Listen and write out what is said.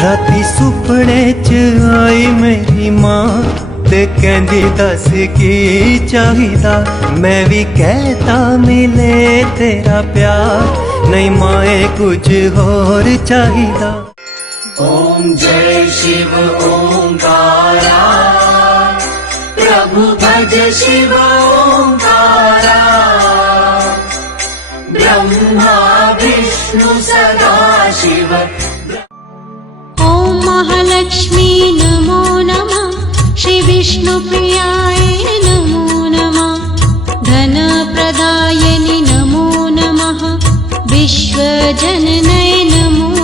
राती सुपने च आई मेरी मां ते कहंदी दस की चाहिदा। मैं भी कहता मिले तेरा प्यार, नहीं माए कुछ होर चाहिदा। ओम जय शिव ओंकारा, प्रभु भज शिव ओंकारा। ब्रह्मा विष्णु सदा शिव। ओम महालक्ष्मी नमो नमः, श्री विष्णु प्रियाय नमो नमः। धन प्रदायनि नमो नमः, विश्वजननय नमो